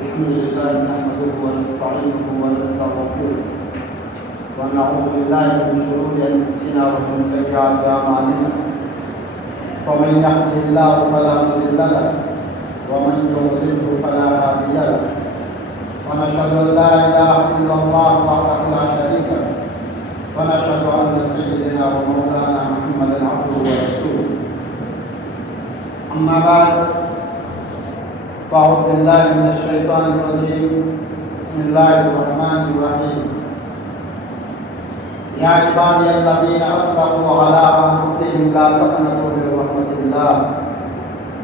الحمد لله نحمده ونستعينه ونستغفره ونعوذ بالله من شرور أنفسنا ومن سيئات أعمالنا فمن يهده الله فلا مضل له ومن يضلل فلا هادي له ونشهد أن لا إله إلا الله وحده لا شريك له ونشهد أن سيدنا ومولانا محمدا عبده ورسوله أما بعد فأعوذ بالله من الشيطان الرجيم بسم الله الرحمن الرحيم يا عبادي الذين أسرفوا على أنفسهم لا تقنطوا من رحمة الله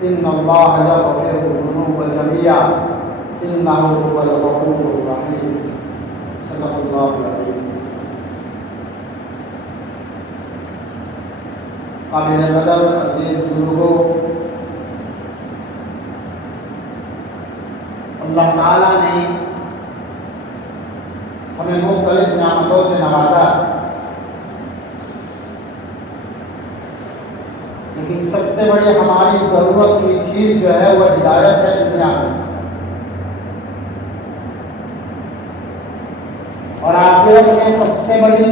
إن الله يغفر الذنوب جميعا إنه هو الغفور الرحيم صدق الله العظيم. قابل قدر عزیز بزرگوں، اللہ تعالیٰ نے ہمیں مختلف نعمتوں سے نوازا، لیکن سب سے بڑی ہماری ضرورت کی چیز جو ہے وہ ہدایت ہے دنیا میں، اور آخرت میں سب سے بڑی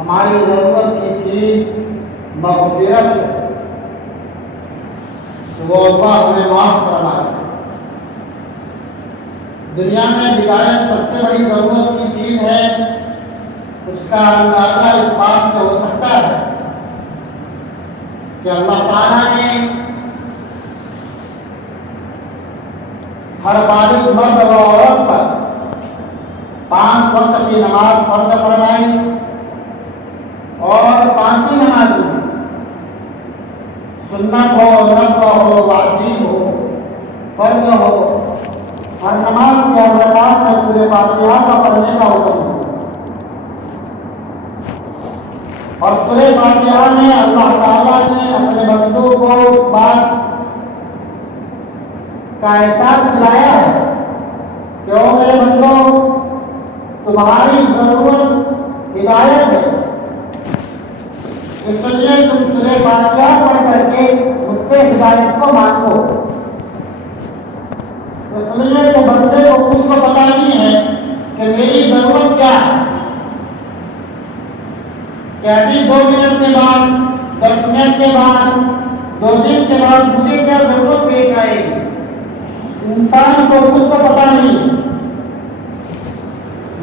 ہماری ضرورت کی چیز مغفرت ہے کہ وہ اللہ ہمیں معاف فرمائے۔ دنیا میں ہدایت سب سے بڑی ضرورت کی چیز ہے، اس کا اندازہ اس بات سے ہو سکتا ہے کہ اللہ تعالیٰ نے ہر بالغ مرد و عورت پر 5 وقت کی نماز فرض فرمائی، اور 5 ہی نمازیں سنت ہو، نفل ہو، واجب ہو، فرض ہو، ہر نماز کے اوقات میں سورہ فاتحہ کا پڑھنے کا حکم ہے، اور سورہ فاتحہ میں اللہ تعالیٰ نے اپنے بندوں کو اس بات کا احساس دلایا ہے کہ او میرے بندوں، تمہاری ضرورت ہدایت ہے، اس لیے تم سورہ فاتحہ پڑھ کر کے اس سے ہدایت کو مانگو۔ اس لیے تو بندے کو خود کو پتا نہیں ہے کہ میری ضرورت کیا ہے، کہ ابھی 2 منٹ کے بعد، 10 منٹ کے بعد، 2 دن کے بعد مجھے کیا ضرورت پیش آئے گی۔ انسان کو خود کو پتا نہیں،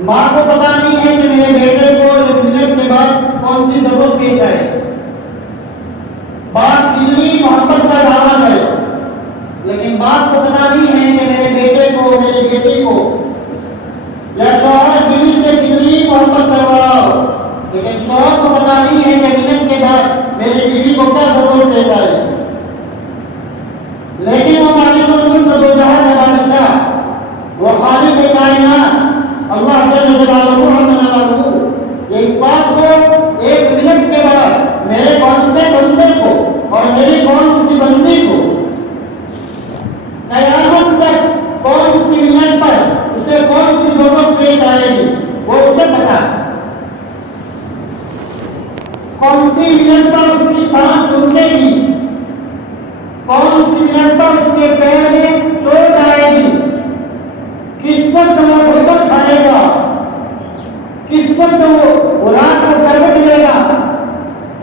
ماں کو پتا نہیں ہے کہ میرے بیٹے کو 1 منٹ کے بعد کون سی ضرورت پیش آئے۔ باپ کتنی محبت کا اظہار کرے، لیکن باپ کو پتا نہیں ہے کہ میرے بیٹے کو، میری بیٹی کو، یا شوہر بیوی سے کتنی محبت کر رہا ہو، لیکن شوہر کو پتا نہیں ہے کہ منٹ کے بعد میری بیوی کو کیا ضرورت پیش آئے۔ لیکن وہ مالک الملک دو جہان کا بادشاہ، وہ خالق کائنات اللہ جل جلالہ یہ اس بات کو 1 منٹ کے بعد میرے کون سے بندے کو اور میری کون سی بندی کو قیامت تک کون سی منٹ پر اسے کون سی ضرورت پیش آئے گی، وہ اسے پتا ہے۔ کون سی منٹ پر اس کی سانس رکے گی، کون سی منٹ پر اس کے پیر میں چوٹ آئے گی، کس وقت وہ غربت کھائے گا، کس وقت وہ اولاد کو کروٹ لے گا،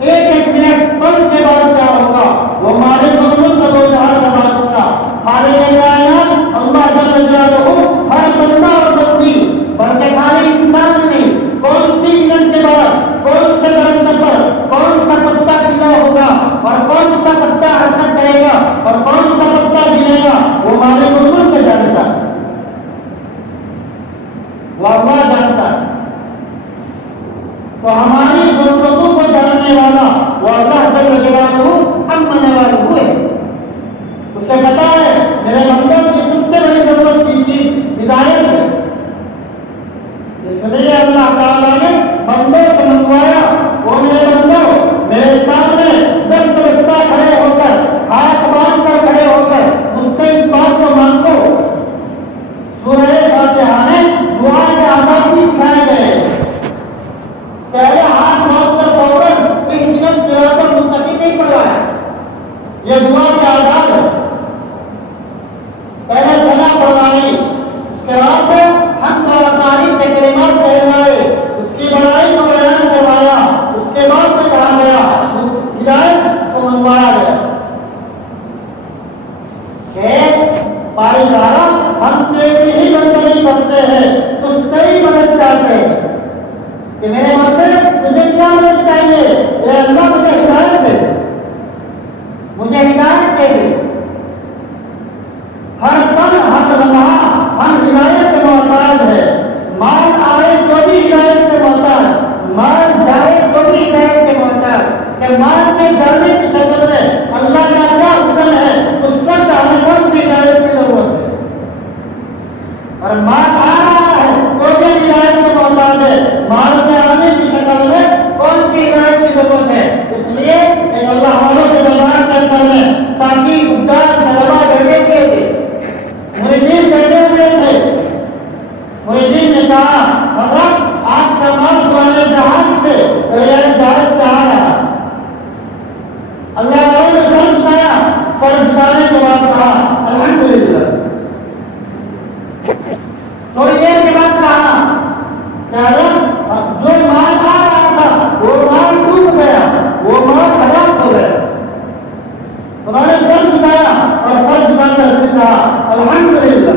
1 منٹ پل کے بعد کیا ہوگا، وہ مالک الملک کا دو جہان کا بادشاہ خالق کائنات اللہ جل جلالہ ہر بندہ اور بندی بلکہ خالی انسان نہیں، کون سی منٹ کے بعد کون سے درخت پر کون سا پتا پھلا ہوگا، اور کون سا پتا حرکت کرے گا، اور کون سا پتا گرے گا، وہ مالک الملک جانتا ہے، وہ اللہ جانتا ہے۔ تو ہماری ضرورتوں کو جاننے والا وہ اللہ جل جلالہ امن والے ہوئے، اسے پتا ہے میرے بندوں کی سب سے بڑی ضرورت کی چیز ہدایت ہے۔ اس لیے اللہ تعالیٰ نے بندوں سے منگوایا، وہ میرے بندوں میرے سامنے دست بستہ کھڑے ہو کر، ہاتھ باندھ کر کھڑے ہو کر مجھ سے اس بات کو مانگو۔ سورہ فاتحہ میں دعا کے آداب بھی سکھائے گئے، پہلے ہاتھ باندھ کر اہدنا الصراط المستقیم نہیں پڑھوایا، بھائی دارا ہم تیری ہی بندگی کرتے ہیں، تو صحیح مدد چاہتے ہیں کہ میرے مطلب تجھے کیا مدد چاہیے؟ اے اللہ مجھے ہدایت دے، مجھے ہدایت دے دے۔ ہر پل ہر لمحہ ہم ہدایت کے محتاج ہیں، مال آئے تو بھی ہدایت کے محتاج، مال جائے تو بھی ہدایت کے محتاج، کہ مال کے جانے کی شکل میں اللہ کا کیا حکم ہے اس پر ہمیں کون سی ہدایت کی ضرورت ہے؟ اور مال آ رہا ہے تو بھی ہدایت کے محتاج ہے، مال کے آنے کی شکل میں کون سی ہدایت کی ضرورت ہے؟ اس لیے ایک اللہ والوں کے دربار کے اندر میں ساتھی خدار طلبا بیٹھے ہوئے تھے، مریدین بیٹھے ہوئے تھے۔ مریدین نے کہا حضرت آپ کا مال پرانے جہاز سے دریائے جہاز سے آ رہا۔ اللہ والوں نے سر جھکایا، سر جھکانے کے بعد کہا الحمدللہ۔ تھوڑی دیر کے بعد کہا کہ حضرت جو مال آ رہا تھا وہ مال ڈوب گیا، وہ مال ہلاک ہو گیا۔ انہوں نے سر جھکایا اور سر جھکا کر کہا الحمدللہ۔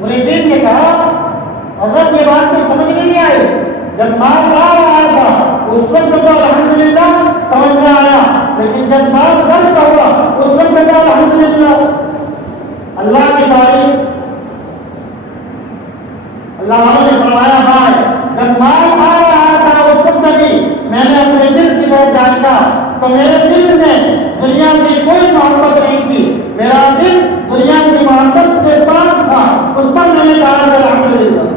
مریدین نے کہا حضرت یہ بات تو سمجھ نہیں آئی، جب مال آ رہا تھا اس وقت تو الحمدللہ سمجھ میں آیا، لیکن جب مال غلط ہوا اس وقت تو الحمدللہ۔ اللہ کی تعریف۔ اللہ والوں نے فرمایا بھائی جب مال آ رہا تھا اس وقت بھی میں نے اپنے دل کی طرف جانتا تو میرے دل میں دنیا کی کوئی محبت نہیں تھی، میرا دل دنیا کی محبت سے پاک تھا، اس پر میں نے کہا الحمدللہ۔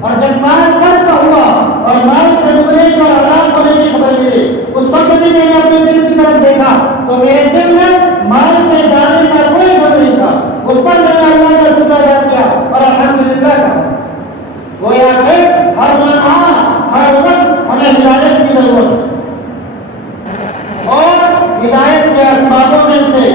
اور جب مال قرض ہوا اور مال کے ڈوبنے اور ہلاک ہونے کی خبر ملی اس وقت بھی میں نے اپنے دل کی طرف دیکھا تو میرے دل میں مال کے جانے کا کوئی غم نہیں تھا، اس پر میں نے اللہ کا شکر ادا کیا اور الحمدللہ کہا۔ گویا کہ ہر لمحہ ہر وقت ہمیں ہدایت کی ضرورت ہے، اور ہدایت کے اسبابوں میں سے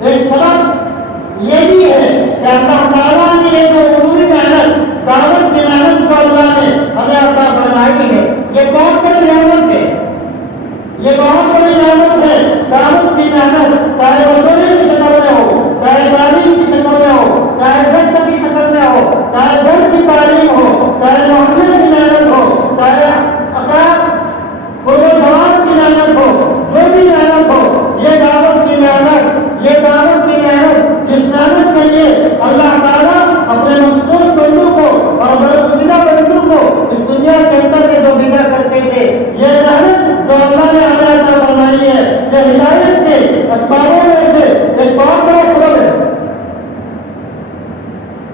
ایک سبب یہ بھی ہے کہ اللہ تعالیٰ نے جو عمومی محنت دعوت کی محنت کو اللہ نے ہمیں عطا فرمائی ہے، یہ بہت بڑی نعمت ہے، یہ بہت بڑی نعمت ہے۔ دعوت کی محنت چاہے مشورے کی شکل میں ہو، چاہے تعلیم کی شکل میں ہو، چاہے گشت کی شکل میں ہو، چاہے گھر کی تعلیم ہو، چاہے محلے کی محنت ہو، چاہے اقرار اردو جوان کی محنت ہو، جو بھی محنت ہو، یہ دعوت کی محنت، یہ دعوت کی محنت جس محنت کے لیے اللہ تعالیٰ اپنے مخصوص بندوں کو اور برگزیدہ بندوں کو اس دنیا کے اندر میں جو بھیجا کرتے تھے، یہ محنت جو اللہ نے ہمیں عطا فرمائی ہے، یہ ہدایت کے اسبابوں میں سے ایک بہت بڑا سبب ہے،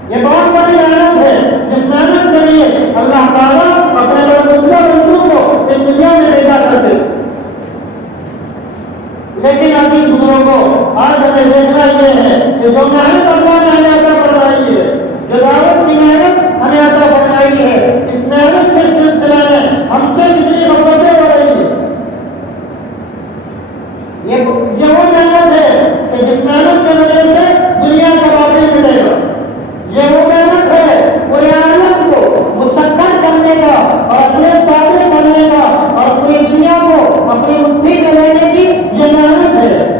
یہ بہت بڑی محنت ہے جس محنت کے لیے اللہ تعالیٰ اپنے برگزیدہ بندوں کو اس دنیا میں بھیجا کرتے تھے۔ لیکن عزیز بزرگوں آج ہمیں دیکھنا یہ ہے کہ جو محنت اللہ نے ہمیں عطا فرمائی ہے، جو دعوت کی محنت ہمیں عطا فرمائی ہے، اس محنت کے سلسلے میں ہم سے کتنی محبتیں ہو رہی ہیں۔ یہ وہ محنت ہے کہ جس محنت کے ذریعے سے دنیا کا باطل مٹے گا، یہ وہ محنت ہے پورے عالم کو مسخر کرنے کا اور اپنے تابع کرنے کا اور پوری دنیا کو اپنی مٹھی میں لینے کی یہ محنت ہے۔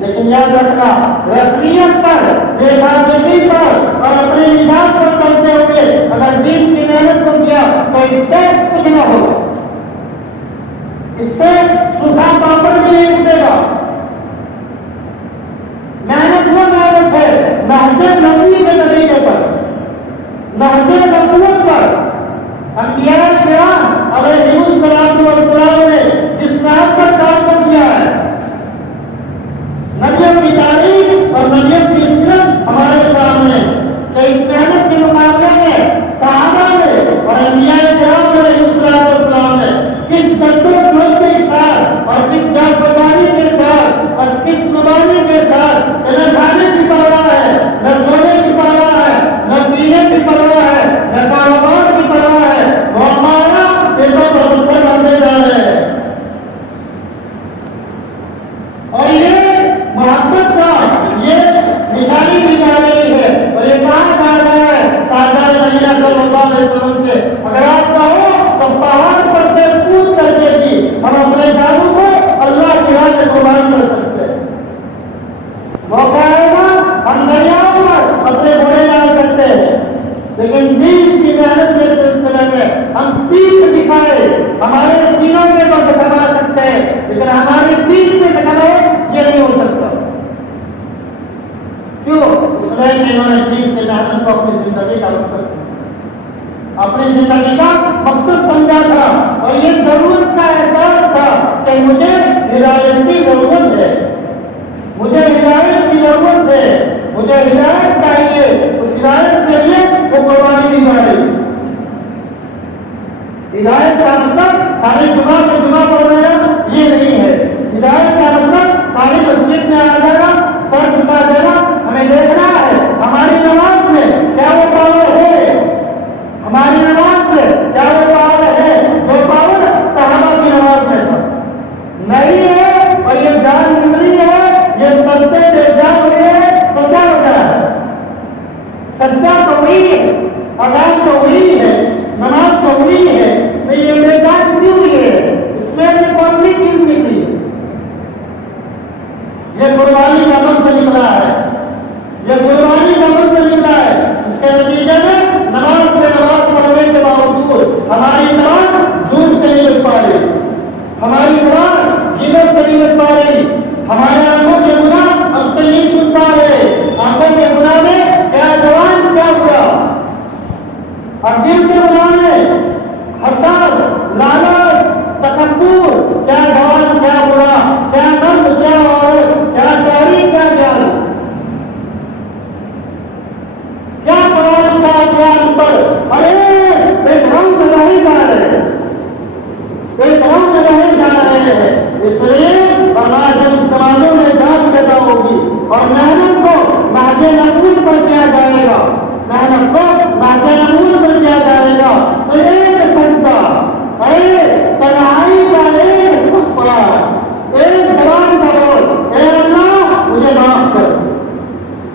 لیکن یاد رکھنا رسمیت پر، دیکھا-دیکھی پر اور اپنے مزاج پر چلتے ہوئے اگر دین کی محنت کو کیا تو اس سے کچھ نہ ہوگا، اس سے سوکھا پاپڑ بھی نہیں ٹوٹے گا۔ محنت وہ محنت ہے نہج نبوی کے طریقے پر، نہج نبوت پر انبیاء کرام علیہ السلام نے جس محنت پر کام کیا ہے، نبیوں کی تاریخ اور نبیوں کی سیرت ہمارے سامنے کہ اس محنت کے مقابلے میں صحابہ نے اور انبیاء کرام علیہ السلام نے کس جدوجہد کے ساتھ اور کس جانفشانی کے ساتھ اور کس قربانی کے ساتھ نہ کھانے کی پرواہ ہے، نہ سونے کی پرواہ ہے، نہ پینے کی پرواہ ہے، نہ کاروبار کی پرواہ ہے، وہ ہمارا پیٹوں پر پتھر باندھے جا رہے ہیں۔ اور یہ محبت کا یہ نشانی دی جا رہی ہے اور یہ کہا جا رہا ہے تاجدار مدینہ صلی اللہ علیہ وسلم سے اگر آپ کہو تو پہاڑ پر سے کود کر کے بھی ہم اپنے جانوں کو اللہ کی راہ میں قربان کر سکتے ہیں۔ موقع ہے اپنے گھوڑے ڈال سکتے ہیں، لیکن دین کی محنت کے سلسلے میں ہم پیٹھ دکھائے ہمارے سینوں میں تو دکھا سکتے ہیں، لیکن ہماری پیٹھ میں دکھائے یہ نہیں ہو سکتا۔ کیوں؟ اس لیے کہ انہوں نے دین کی محنت کو اپنی زندگی کا مقصد سمجھا، اپنی زندگی کا مقصد سمجھا تھا، اور یہ ضرورت کا احساس تھا کہ مجھے ہدایت کی ضرورت ہے، مجھے ہدایت کی ضرورت ہے، مجھے ہدایت چاہیے، اس ہدایت کے لیے وہ قربانی دی جائے۔ ہدایت کا مطلب خالی جمعہ سے جمعہ پڑھنا یہ نہیں ہے، ہدایت کا مطلب خالی مسجد میں آ جانا، سر جھکا دینا۔ ہمیں دیکھنا ہے ہماری نماز میں کیا وہ پاور ہے، ہماری نماز میں کیا وہ پاور ہے جو پاور صحابہ کی نماز میں تھا، نہیں ہے۔ اور یہ جان نکلی ہے، یہ سجدے سے جان ہوئی ہے، تو کیا وجہ ہے؟ سجدہ تو وہی ہے، اذان تو وہی ہے، نماز تو وہی ہے، تو یہ بے جان کیوں ہوئی ہے؟ اس میں سے کون سی چیز نکلی ہے؟ یہ قربانی کا عمل سے نکلا ہے، یہ قربانی کا عمل سے نکلا ہے، جس کے نتیجے میں نماز پہ نماز پڑھنے کے باوجود ہماری زبان جھوٹ سے نہیں بچ پا رہی، ہماری زبان غیبت سے نہیں بچ پا رہی، ہمارے آنکھوں کے گناہ ہم سے نہیں چھوٹ پا رہے، آنکھوں کے گناہ میں کیا جوان کیا ہوا، اور دل کے گناہ میں حسد، لالچ، تکبر، کیا جوان کیا ہوا، کیا مرد کیا عورت، کیا شاعری کیا جان، کیا قرآن کا کیا انپڑھ، ارے ایک رنگ نہیں جا رہے، ایک رنگ نہیں جا رہے ہیں۔ اس لیے فرمایا جب اس زمانوں میں جان پیدا ہوگی اور محنت کو مہد نبوت پر کیا جائے گا، محنت کو مہد نبوت پر کیا جائے گا، تو ایک سجدہ، ارے تنہائی کا ایک خطبہ، ایک زبان کا بول، اے اللہ مجھے معاف کر،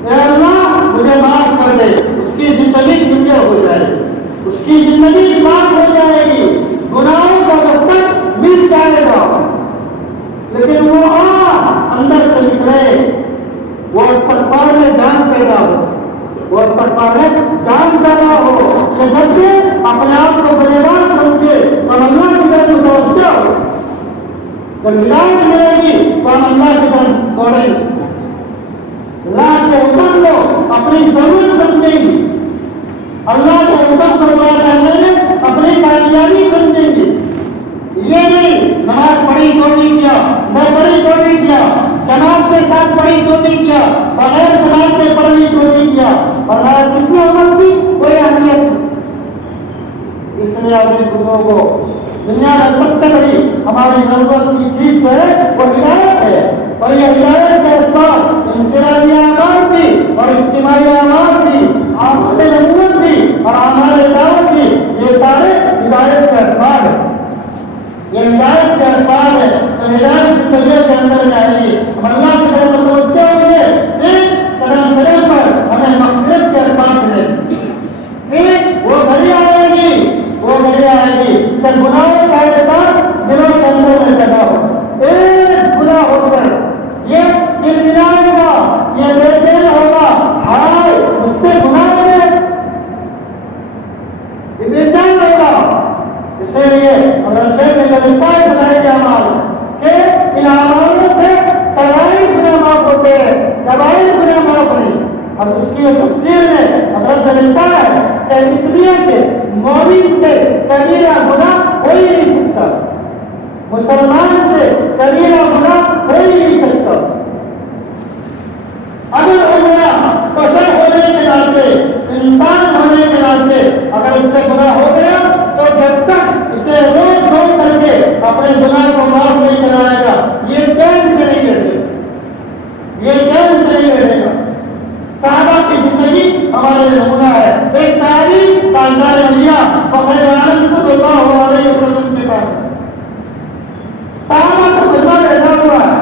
اے اللہ مجھے معاف کر دے، اس کی زندگی کلیئر ہو جائے گی، اس کی زندگی صاف ہو جائے گی، گناہوں کا دفتر مٹ جائے گا۔ لیکن وہ اندر سے نکلے، وہ استغفار میں جان پیدا ہو، وہ استغفار میں جان پیدا ہو، کہ جب سے اپنے آپ کو بےمان سمجھے تو اللہ کی طرف متوجہ ہو، جب ہدایت ملے گی تو ہم اللہ کی طرف دوڑیں گے، اللہ کے حکم کو اپنی ضرورت سمجھیں گے، اللہ کے حکم کو پورا کرنے میں اپنی کامیابی سمجھیں گے۔ یہ نہیں نماز پڑھی تو نہیں کیا، نہ پڑھی تو نہیں کیا، جماعت کے ساتھ پڑھی تو نہیں کیا، بغیر جماعت کے پڑھی تو نہیں کیا، اور کسی عمل کی کوئی اہمیت نہیں۔ اس لیے اپنے بزرگوں کو دنیا میں سب سے بڑی ہماری ضرورت کی چیز جو ہے وہ ہدایت ہے، اور یہ ہدایت کے اسباب انفرادی اعمال بھی اور اجتماعی اعمال بھی، اعمال نبوت بھی اور اعمال دعوت بھی، یہ سارے ہدایت کے اسباب ہیں، یہ ہدایت کے اسباب ہے۔ تو ہدایت زندگی کے اندر جائیے، ہم اللہ کی طرف متوجہ ہوئے، پھر قدم قدم پر ہمیں مغفرت کے اسباب ملے، پھر وہ گھڑی آئے گی، وہ گھڑی آئے گی کہ گناہوں کا احساس دلوں کے اندر میں پیدا ہو، ایک گناہ ہو کر یہ گنگنائے گا، یہ بے چین ہوگا، ہائے مجھ سے گناہ ہے، یہ بے چین ہوگا۔ اسی لیے حضرت شیخ نے کبھی پائے بنائے کے اعمال کہ ان اعمالوں سے سرائے گناہ معاف ہوتے ہیں، کبائر گناہ معاف نہیں۔ اور اس کی تفسیر میں حضرت نے لکھا ہے کہ اس لیے کہ مومن سے کبیرہ گناہ ہو ہی نہیں سکتا، مسلمان سے کبیرہ گناہ ہو ہی نہیں سکتا، اگر ہو گیا بشر ہونے کے ناطے، انسان ہونے کے ناطے اگر اس سے گناہ ہو گیا تو جب تک اسے روک روک کر کے اپنے گناہ کو معاف نہیں کرائے گا، یہ چین سے نہیں بیٹھے گا، یہ چین سے نہیں بیٹھے گا۔ صحابہ کی زندگی ہمارے نمونہ ہے۔ ایک صحابی تاجدار انبیاء فخر عالم صلی اللہ علیہ وسلم کے پاس صحابہ کو خطبہ بیٹھا ہوا ہے،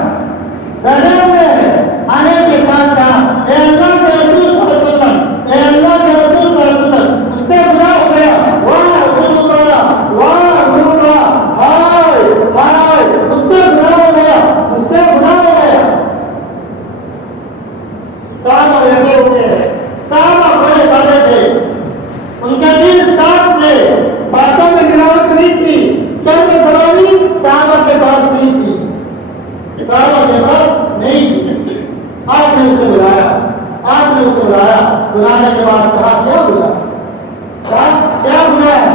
بیٹھے ہوئے ہیں، آنے کے ساتھ کہا اے اللہ کے رسول صلی اللہ علیہ وسلم، اے اللہ کے رسول صلی اللہ علیہ وسلم، اس سے گناہ ہو گیا، واہ حضور اللہ، واہ حضور اللہ، ہائے ہائے اس سے گناہ ہو گیا، اس سے گناہ ہو گیا۔ صحابہ بیٹھے ہوئے ہیں، کے پاس نہیں تھی، ساروں کے پاس نہیں تھی۔ آپ نے اسے بلایا، آپ نے اسے بلایا، بلانے کے بعد کہا کیا بلا؟ کہا کیا بلایا؟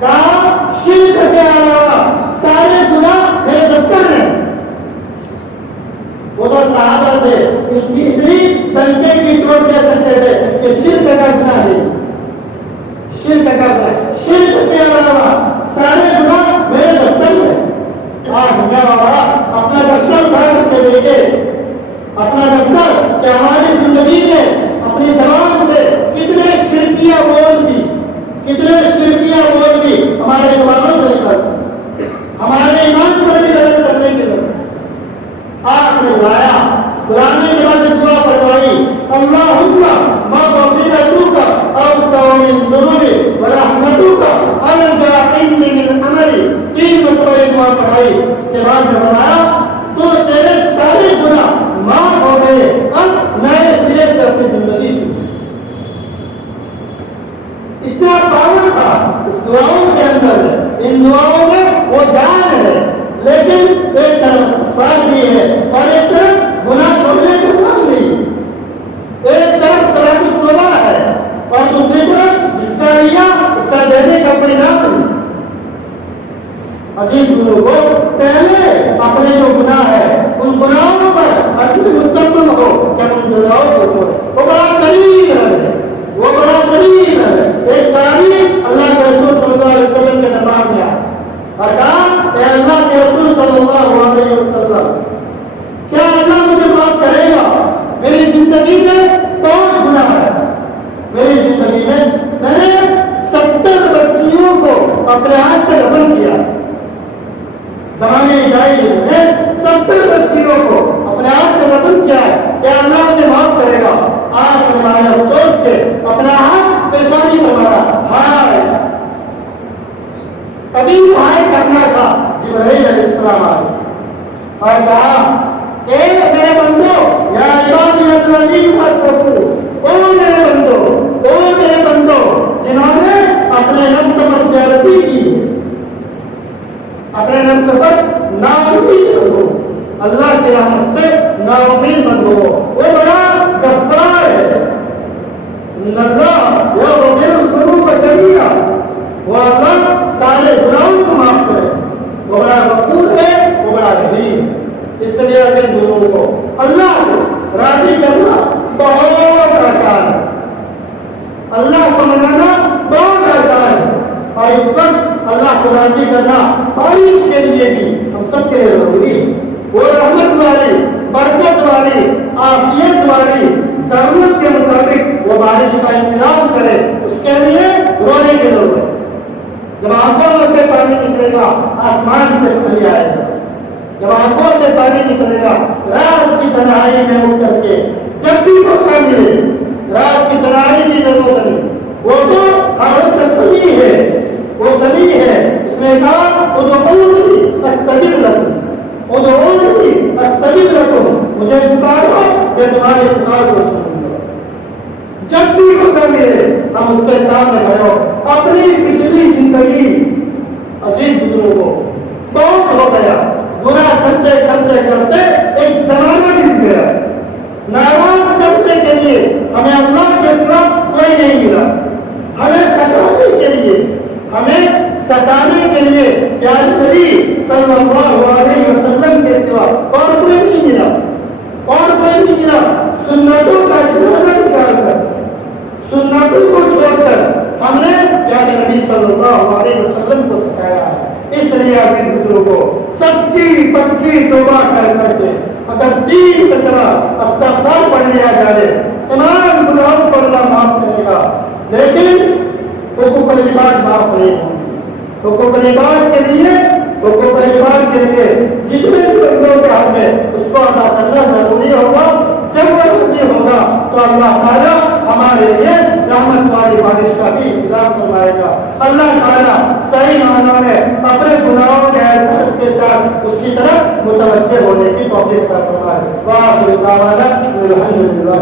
کہا شرک کے علاوہ سارے گناہ میرے دفتر میں۔ وہ تو صحابہ تھے، اس کی اتنی ڈنکے کی چوٹ کہہ سکتے تھے کہ شرک کا گناہ ہے، شرک کا گناہ، شرک کے علاوہ سارے گناہ میرے دفتر میں۔ آج میں بابا اپنا دفتر اٹھا کر کے دیکھے، اپنا دفتر کہ ہماری زندگی میں اپنی زبان سے کتنے شرکیہ بول دی، کتنے شرکیہ بول دی ہمارے زبانوں سے نکل، ہمارے ایمان پر بھی غلط کرنے کی ضرورت۔ آپ نے بلایا، بلانے کے بعد دعا فرمائی، اللہم مغفرتک اوسع من ذنوبی ورحمتک ارجع عندی من عملی۔ 3 مرتبہ دعا پڑھائی، اس کے بعد نے فرمایا تو تیرے سارے گناہ معاف ہو گئے، اب نئے سرے سے اپنی زندگی شروع۔ اتنا پاور تھا اس دعاؤں کے اندر، ان دعاؤں میں وہ جان ہے، لیکن ایک طرف استغفار بھی ہے اور ایک طرف گناہ چھوڑنے کا کام نہیں، ایک طرف صلاۃ التوبہ ہے اور دوسری طرف جس کا لیا اس کا دینے کا کوئی نام نہیں۔ عزیز لوگوں، پہلے اپنے جو گناہ ہے ان گناہوں پر اصل مصمم ہو کہ ان گناہوں کو چھوڑے۔ وہ بڑا قریب ہے، وہ بڑا قریب ہے۔ ایک صحابی اللہ کے رسول صلی اللہ علیہ وسلم کے دربار میں آیا اور کہا اے اللہ کے رسول صلی اللہ علیہ وسلم، کیا اللہ مجھے معاف کرے گا؟ میری زندگی میں بہت گناہ ہے، میری زندگی میں نے 70 بچیوں کو اپنے ہاتھ سے دفن کیا، زمانے جاہلیت میں 70 بچیوں کو اپنے ہاتھ سے دفن کیا ہے، کیا اللہ مجھے معاف کرے گا؟ آج ہمارے افسوس کے اپنا ہاتھ پیشانی پر مارا، ہائے کبھی ہائے کرنا تھا، جبرائیل علیہ السلام آئے اور کہا اے میرے بندو، یا عبادی الذین اسرفوا، او میرے بندو، او میرے بندو جنہوں نے اپنے نفس پر زیادتی کی، اپنے نفس پر ناامید ہو، اللہ کی رحمت سے ناامید مت ہو۔ وہ بڑا غفار ہے، ان اللہ یغفر الذنوب جميعا، وہ اللہ سارے گناہوں کو معاف کرے، وہ بڑا غفور ہے، وہ بڑا رحیم ہے۔ اس لیے اگر دونوں کو اللہ کو راضی کرنا بہت آسان ہے، اللہ کو منانا بہت آسان ہے، اور اس وقت اللہ کو راضی کرنا بارش کے لیے بھی ہم سب کے لیے ضروری ہے۔ وہ رحمت والی، برکت والی، عافیت والی، ضرورت کے مطابق وہ بارش کا انتظام کرے، اس کے لیے رونے کی ضرورت ہے۔ جب آنکھوں میں سے پانی نکلے گا آسمان سے پانی آئے گا، جب آنکھوں سے پانی نکلے گا رات کی تنہائی میں اٹھ کر کے جب بھی موقع ملے، رات کی تنہائی کی ضرورت نہیں، وہ تو حضرت کا سمیع ہے، وہ سمیع ہے۔ اس نے کہا ادعونی استجب لکم، ادعونی استجب لکم، مجھے پکارو میں تمہاری پکار کو سنوں گا۔ جب بھی موقع ملے ہم اس کے سامنے کھڑے ہو، اپنی پچھلی زندگی عزیز بزرگوں بہت ہو گیا، گناہ کرتے کرتے کرتے ایک زمانہ بیت گیا، ناراض کرنے کے لیے ہمیں اللہ کے سوا کوئی نہیں ملا، ہمیں ستانے کے لیے، ہمیں ستانے کے لیے پیارے نبی صلی اللہ علیہ وسلم کے سوا اور کوئی نہیں ملا، اور کوئی نہیں ملا۔ سنتوں کا جنازہ نکال کر، سنتوں کو چھوڑ کر ہم نے پیارے نبی صلی اللہ علیہ وسلم کو سکھایا ہے۔ اس لیے اپنے بزرگوں کو سچی پکی توبہ کر کے اگر دین کی طرح استغفار پڑھ لیا جائے، تمام گناہوں کو اللہ معاف کرے گا، لیکن حقوق العباد معاف نہیں ہوں گے۔ حقوق العباد کے لیے، حقوق العباد کے لیے جتنے بھی بندوں کے حق میں اس کو ادا کرنا ضروری ہوگا۔ جب وہ ضروری ہوگا تو اللہ تعالیٰ ہمارے لیے رحمت والی بارش کا بھی انتظام فرمائے گا۔ اللہ تعالیٰ صحیح معنوں میں اپنے گناہوں کے احساس کے ساتھ اس کی طرف متوجہ ہونے کی توفیق عطا فرمائے۔ وآخر دعوانا الحمد للہ۔